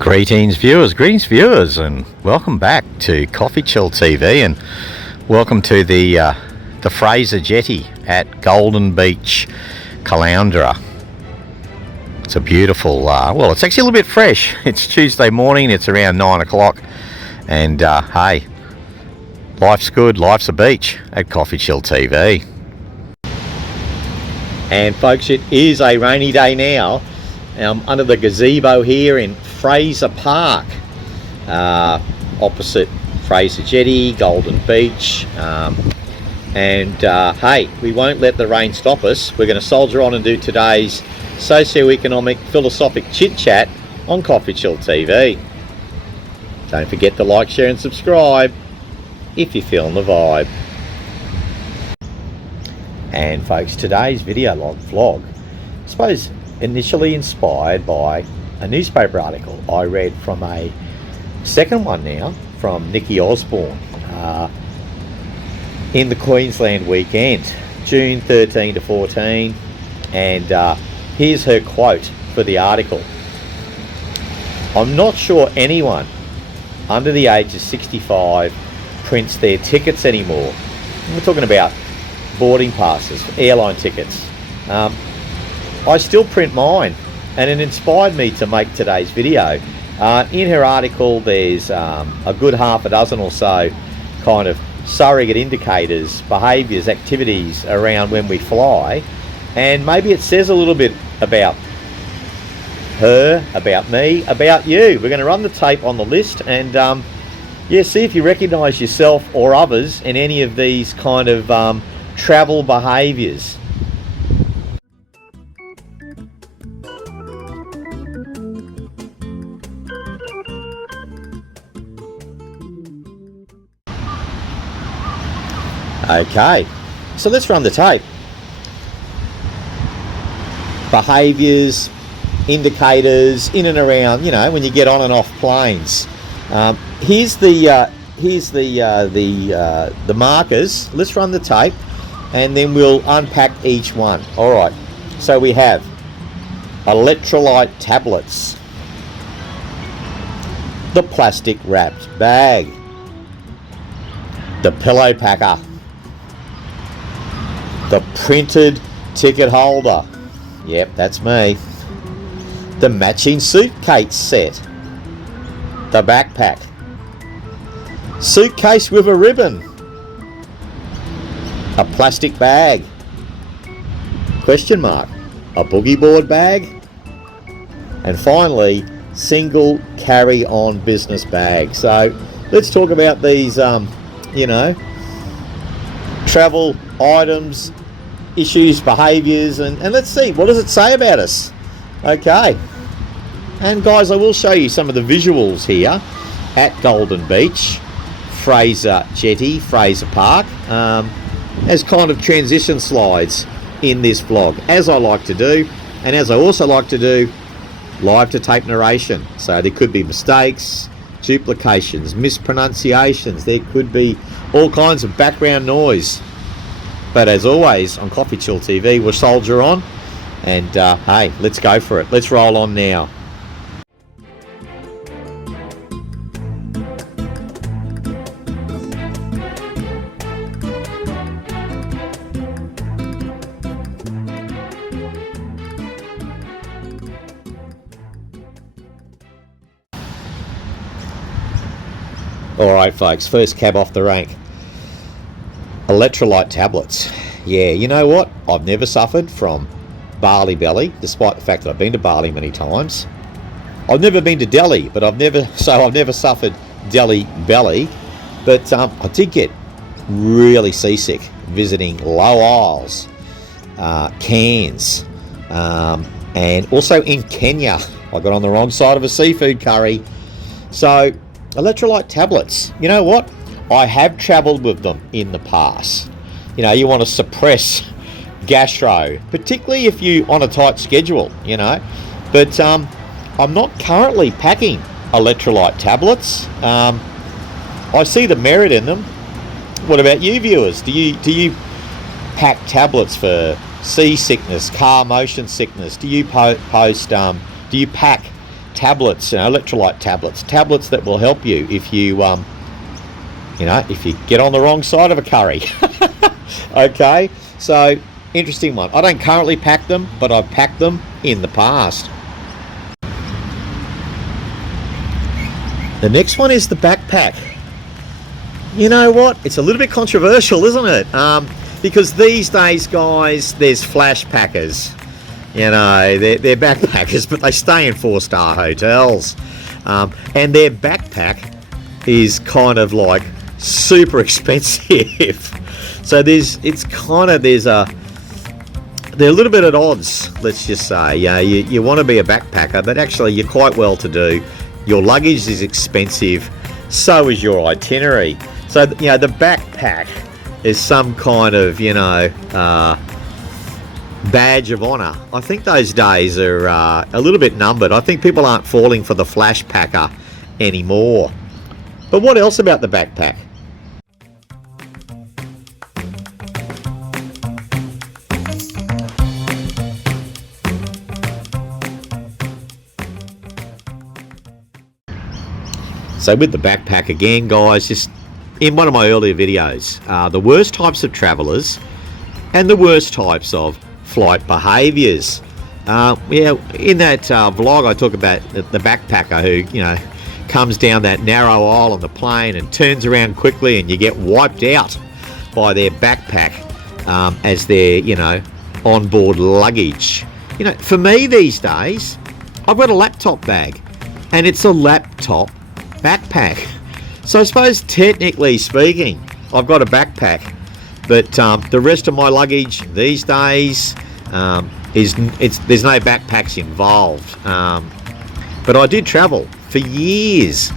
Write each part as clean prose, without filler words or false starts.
Greetings viewers, and welcome back to CoffeeChillTV, and welcome to the Fraser Jetty at Golden Beach Caloundra. It's a beautiful, well, it's actually a little bit fresh. It's Tuesday morning, it's around 9 o'clock, and hey, life's good, life's a beach at CoffeeChillTV. And folks, it is a rainy day now. Under the gazebo here in Fraser Park, opposite Fraser Jetty, Golden Beach, and hey, we won't let the rain stop us. We're going to soldier on and do today's socioeconomic philosophic chit chat on CoffeeChillTV. Don't forget to like, share and subscribe if you're feeling the vibe. And folks, today's video vlog, I suppose, initially inspired by a newspaper article I read from a second one now from Nikki Osborne in the Queensland weekend, June 13 to 14, and here's her quote for the article. "I'm not sure anyone under the age of 65 prints their tickets anymore." We're talking about boarding passes, airline tickets. I still print mine, and it inspired me to make today's video. In her article there's a good half a dozen or so kind of surrogate indicators, behaviours, activities around when we fly, and maybe it says a little bit about her, about me, about you. We're going to run the tape on the list and yeah, see if you recognise yourself or others in any of these kind of travel behaviours. Okay, so let's run the tape. Behaviours, indicators in and around, you know, when you get on and off planes. Here's the markers. Let's run the tape, and then we'll unpack each one. All right. So we have electrolyte tablets, the plastic wrapped bag, the pillow packer, the printed ticket holder, yep, that's me, the matching suitcase set, the backpack, suitcase with a ribbon, a plastic bag, question mark, a boogie board bag, and finally, single carry-on business bag. So let's talk about these, you know, travel items, issues, behaviours, and let's see, what does it say about us? Okay, and guys, I will show you some of the visuals here at Golden Beach, Fraser Jetty, Fraser Park, as kind of transition slides in this vlog, as I like to do, and as I also like to do live to tape narration. So there could be mistakes, duplications, mispronunciations, there could be all kinds of background noise. But as always on CoffeeChillTV, we'll soldier on, and hey, let's go for it. Let's roll on now. All right, folks, first cab off the rank. Electrolyte tablets. Yeah, you know what? I've never suffered from Bali belly, despite the fact that I've been to Bali many times. I've never been to Delhi, but I've never suffered Delhi belly. But I did get really seasick visiting Low Isles, Cairns, and also in Kenya. I got on the wrong side of a seafood curry. So electrolyte tablets, you know what? I have travelled with them in the past. You know, you want to suppress gastro, particularly if you're on a tight schedule, you know. But I'm not currently packing electrolyte tablets. I see the merit in them. What about you viewers? Do you pack tablets for seasickness, car motion sickness? Do you pack tablets, electrolyte tablets that will help you if you, if you get on the wrong side of a curry. Okay, so interesting one. I don't currently pack them, but I've packed them in the past. The next one is the backpack. You know what? It's a little bit controversial, isn't it? Because these days, guys, there's flash packers. They're backpackers, but they stay in 4-star hotels. And their backpack is kind of like super expensive. So they're a little bit at odds, let's just say. You want to be a backpacker, but actually you're quite well to do. Your luggage is expensive, so is your itinerary. So, the backpack is some kind of, badge of honour. I think those days are a little bit numbered. I think people aren't falling for the flash packer anymore. But what else about the backpack? So with the backpack again, guys, just in one of my earlier videos, the worst types of travellers and the worst types of flight behaviours. In that vlog I talk about the backpacker who, comes down that narrow aisle on the plane and turns around quickly, and you get wiped out by their backpack as their, onboard luggage. For me these days, I've got a laptop bag, and it's a laptop backpack. So I suppose technically speaking, I've got a backpack, but the rest of my luggage these days there's no backpacks involved. But I did travel for years.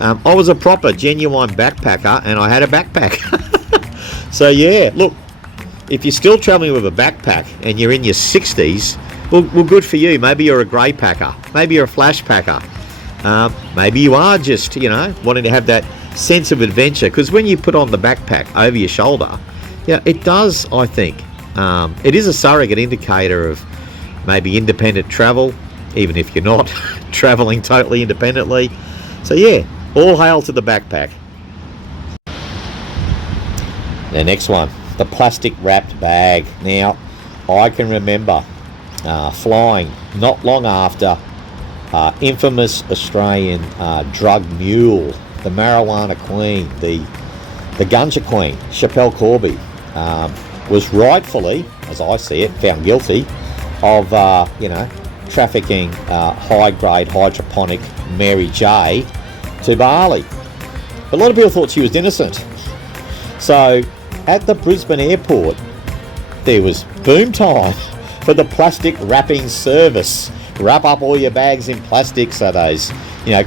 I was a proper genuine backpacker, and I had a backpack. So yeah, look, if you're still traveling with a backpack and you're in your 60s, well, good for you. Maybe you're a grey packer, maybe you're a flash packer. Maybe you are just, wanting to have that sense of adventure, because when you put on the backpack over your shoulder, it does, I think, it is a surrogate indicator of maybe independent travel, even if you're not travelling totally independently. So yeah, all hail to the backpack. The next one, the plastic wrapped bag. Now, I can remember flying not long after infamous Australian drug mule, the marijuana queen, the ganja queen, Schapelle Corby, was rightfully, as I see it, found guilty of, trafficking high-grade hydroponic Mary J to Bali. A lot of people thought she was innocent. So at the Brisbane airport, there was boom time for the plastic wrapping service. Wrap up all your bags in plastic so those,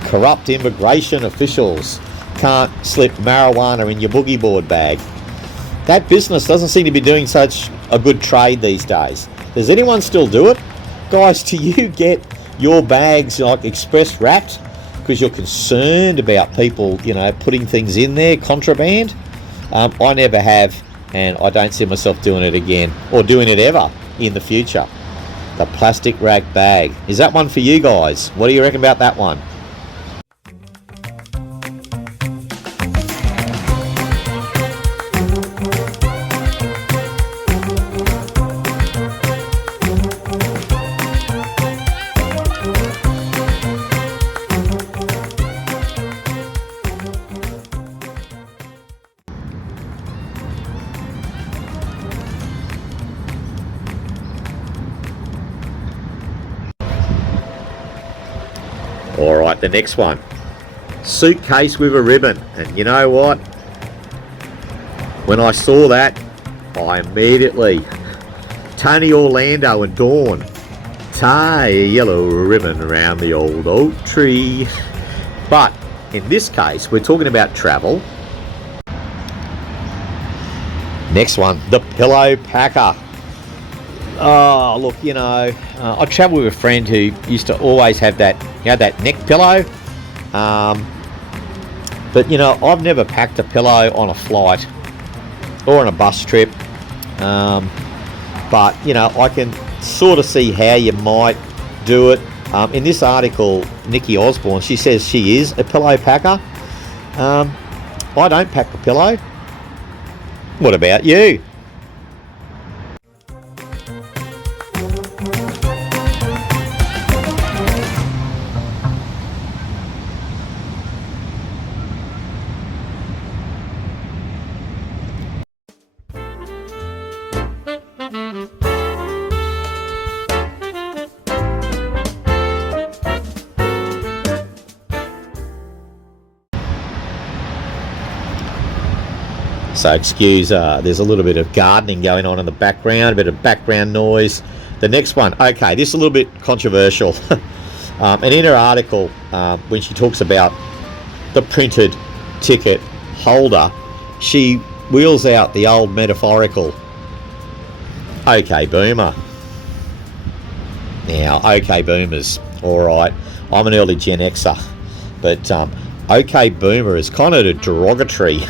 corrupt immigration officials can't slip marijuana in your boogie board bag. That business doesn't seem to be doing such a good trade these days. Does anyone still do it? Guys, do you get your bags express wrapped because you're concerned about people, putting things in there, contraband? I never have, and I don't see myself doing it again, or doing it ever in the future. The plastic wrap bag. Is that one for you guys? What do you reckon about that one? Alright, the next one. Suitcase with a ribbon. And you know what? When I saw that, I immediately, Tony Orlando and Dawn, tie a yellow ribbon around the old oak tree. But in this case, we're talking about travel. Next one, the pillow packer. Oh, look, I travel with a friend who used to always have that, that neck pillow. But, I've never packed a pillow on a flight or on a bus trip. But, I can sort of see how you might do it. In this article, Nikki Osborne, she says she is a pillow packer. I don't pack the pillow. What about you? So excuse, there's a little bit of gardening going on in the background, a bit of background noise. The next one, okay, this is a little bit controversial. And in her article, when she talks about the printed ticket holder, she wheels out the old metaphorical okay boomer. Now, okay boomers, all right, I'm an early Gen Xer, but okay boomer is kind of a derogatory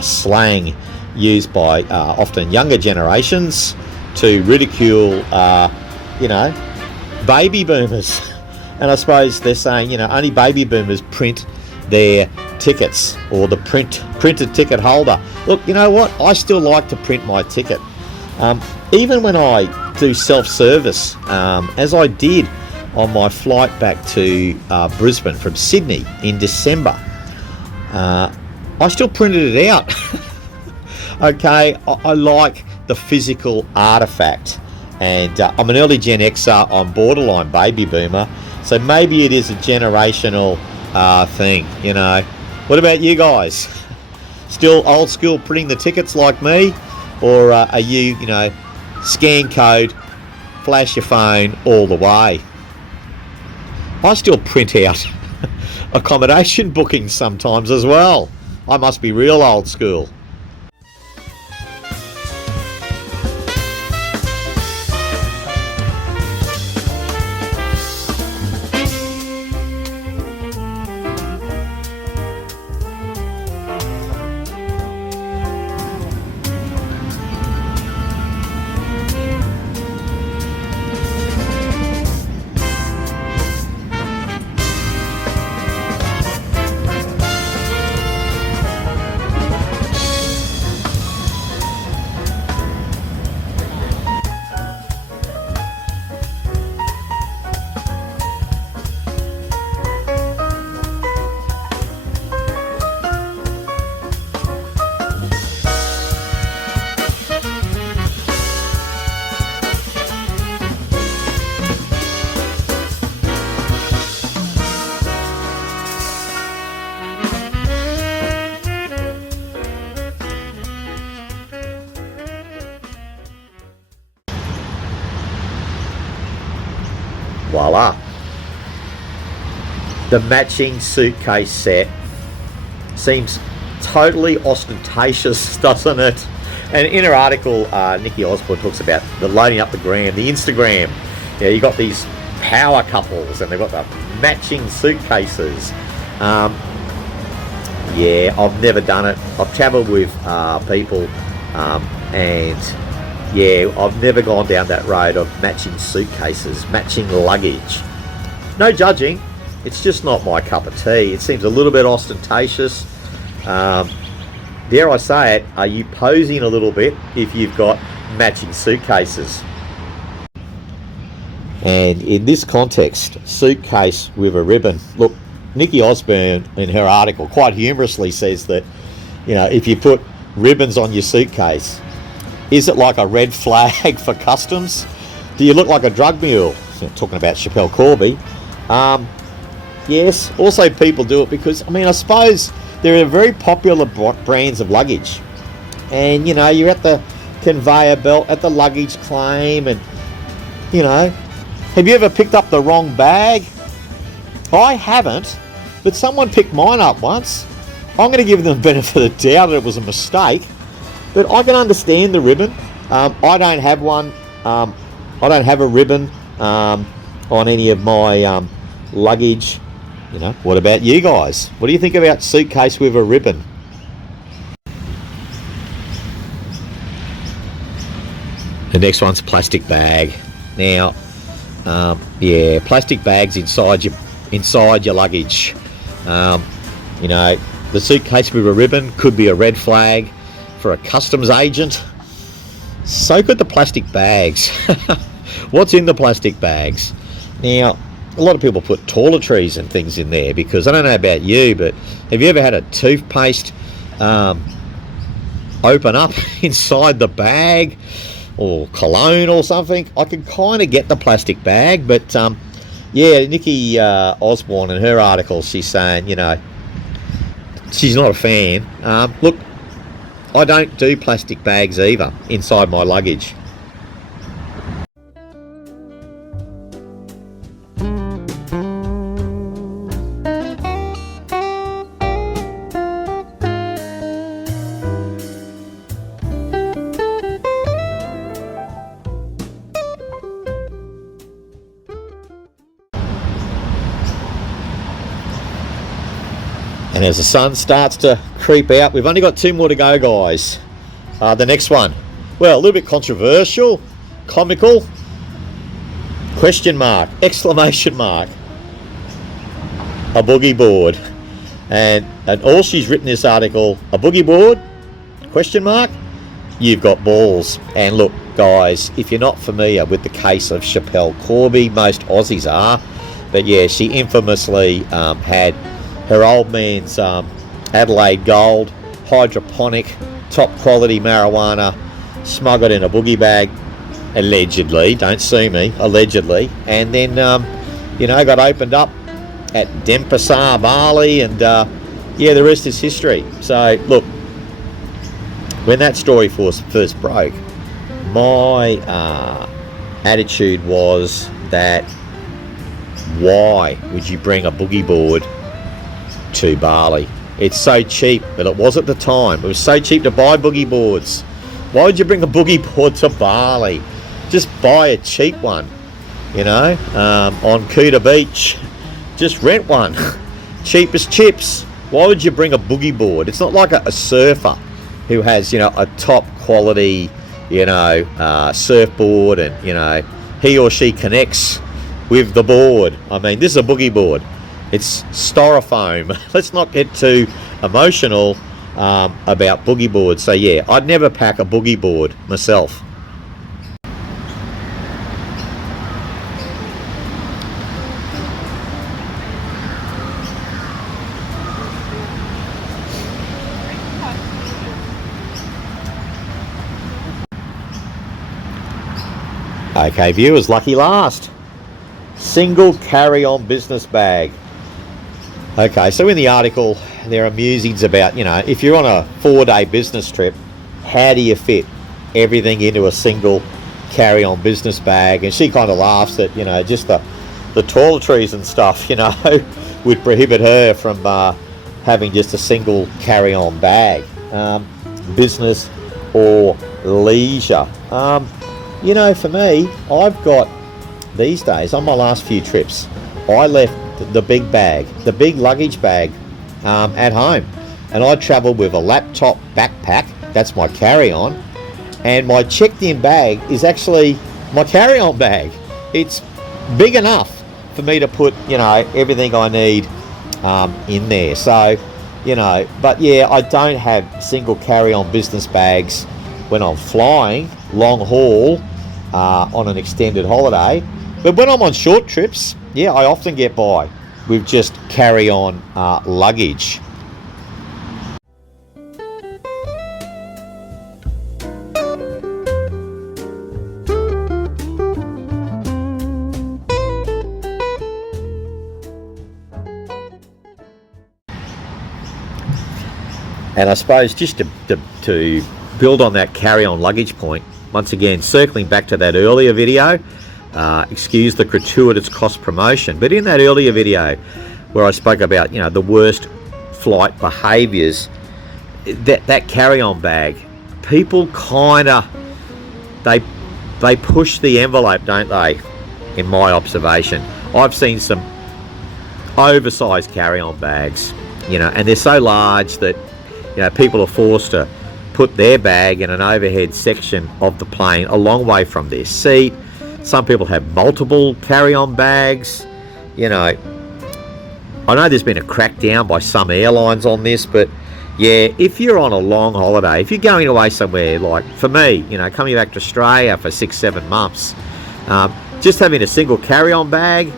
slang used by often younger generations to ridicule, baby boomers. And I suppose they're saying, only baby boomers print their tickets, or the printed ticket holder. Look, you know what? I still like to print my ticket. Even when I do self-service, as I did on my flight back to Brisbane from Sydney in December, I still printed it out. Okay, I like the physical artifact, and I'm an early Gen Xer, I'm borderline baby boomer, so maybe it is a generational thing, What about you guys? Still old school printing the tickets like me, or are you, scan code, flash your phone all the way? I still print out accommodation bookings sometimes as well. I must be real old school. Voila. The matching suitcase set seems totally ostentatious, doesn't it? And in her article, Nikki Osborne talks about the loading up the gram, the Instagram. You got these power couples and they've got the matching suitcases. Yeah, I've never done it. I've travelled with people and yeah, I've never gone down that road of matching suitcases, matching luggage. No judging, it's just not my cup of tea. It seems a little bit ostentatious. Dare I say it, are you posing a little bit if you've got matching suitcases? And in this context, suitcase with a ribbon. Look, Nikki Osborne in her article quite humorously says that, if you put ribbons on your suitcase, is it like a red flag for customs? Do you look like a drug mule? Talking about Chappelle Corby. Yes, also people do it because, I suppose there are very popular brands of luggage. And, you're at the conveyor belt, at the luggage claim, and, have you ever picked up the wrong bag? I haven't, but someone picked mine up once. I'm going to give them the benefit of the doubt that it was a mistake. But I can understand the ribbon. I don't have one. I don't have a ribbon on any of my luggage. What about you guys? What do you think about suitcase with a ribbon? The next one's plastic bag. Now, Yeah, plastic bags inside your luggage. You know, the suitcase with a ribbon could be a red flag for a customs agent. So could the plastic bags. What's in the plastic bags? Now, a lot of people put toiletries and things in there because I don't know about you, but have you ever had a toothpaste open up inside the bag, or cologne or something? I can kind of get the plastic bag, but yeah, Nikki Osborne in her article, she's saying, you know, she's not a fan. Look, I don't do plastic bags either inside my luggage. And as the sun starts to creep out, we've only got 2 more to go, guys. The next one, well, a little bit controversial, comical, question mark, exclamation mark, a boogie board. And all she's written this article, a boogie board, question mark, you've got balls. And look, guys, if you're not familiar with the case of Schapelle Corby, most Aussies are, but yeah, she infamously had her old man's Adelaide Gold, hydroponic, top quality marijuana, smuggled in a boogie bag, allegedly, don't sue me, allegedly, and then, you know, got opened up at Denpasar, Bali, and yeah, the rest is history. So, look, when that story first broke, my attitude was that why would you bring a boogie board to Bali? It's so cheap, but it was at the time. It was so cheap to buy boogie boards. Why would you bring a boogie board to Bali? Just buy a cheap one, you know, on Kuta Beach. Just rent one. Cheap as chips. Why would you bring a boogie board? It's not like a surfer who has, you know, a top quality, you know, surfboard, and, you know, he or she connects with the board. I mean, this is a boogie board. It's styrofoam. Let's not get too emotional about boogie boards. So yeah, I'd never pack a boogie board myself. Okay, viewers, lucky last. Single carry-on business bag. Okay, so in the article, there are musings about, you know, if you're on a 4-day business trip, how do you fit everything into a single carry-on business bag? And she kind of laughs that, you know, just the toiletries and stuff, you know, would prohibit her from having just a single carry-on bag, business or leisure. You know, for me, I've got, these days, on my last few trips, I left the big bag, the big luggage bag at home, and I travelled with a laptop backpack, that's my carry-on, and my checked-in bag is actually my carry-on bag. It's big enough for me to put, you know, everything I need in there. So, you know, but yeah, I don't have single carry-on business bags when I'm flying long haul on an extended holiday. But when I'm on short trips, yeah, I often get by with just carry-on luggage. And I suppose just to build on that carry-on luggage point, once again, circling back to that earlier video, excuse the gratuitous cost promotion, but in that earlier video where I spoke about, you know, the worst flight behaviours, that carry-on bag, people kind of, they push the envelope, don't they, in my observation. I've seen some oversized carry-on bags, you know, and they're so large that, you know, people are forced to put their bag in an overhead section of the plane a long way from their seat. Some people have multiple carry-on bags. You know, I know there's been a crackdown by some airlines on this, but yeah, if you're on a long holiday, if you're going away somewhere, like for me, you know, coming back to Australia for 6-7 months, just having a single carry-on bag,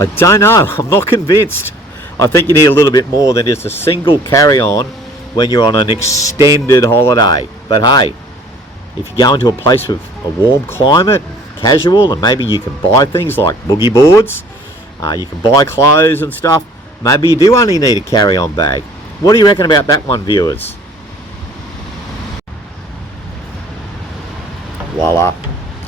I don't know, I'm not convinced. I think you need a little bit more than just a single carry-on when you're on an extended holiday. But hey, if you go into a place with a warm climate, casual, and maybe you can buy things like boogie boards, you can buy clothes and stuff, maybe you do only need a carry-on bag. What do you reckon about that one, viewers? Voila.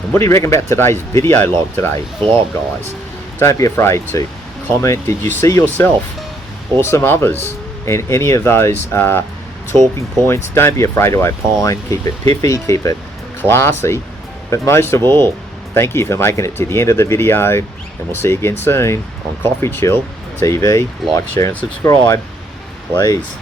And what do you reckon about today's video log today, vlog, guys? Don't be afraid to comment. Did you see yourself or some others in any of those talking points? Don't be afraid to opine. Keep it piffy, keep it classy. But most of all, thank you for making it to the end of the video, and we'll see you again soon on Coffee Chill TV. Like, share and subscribe, please.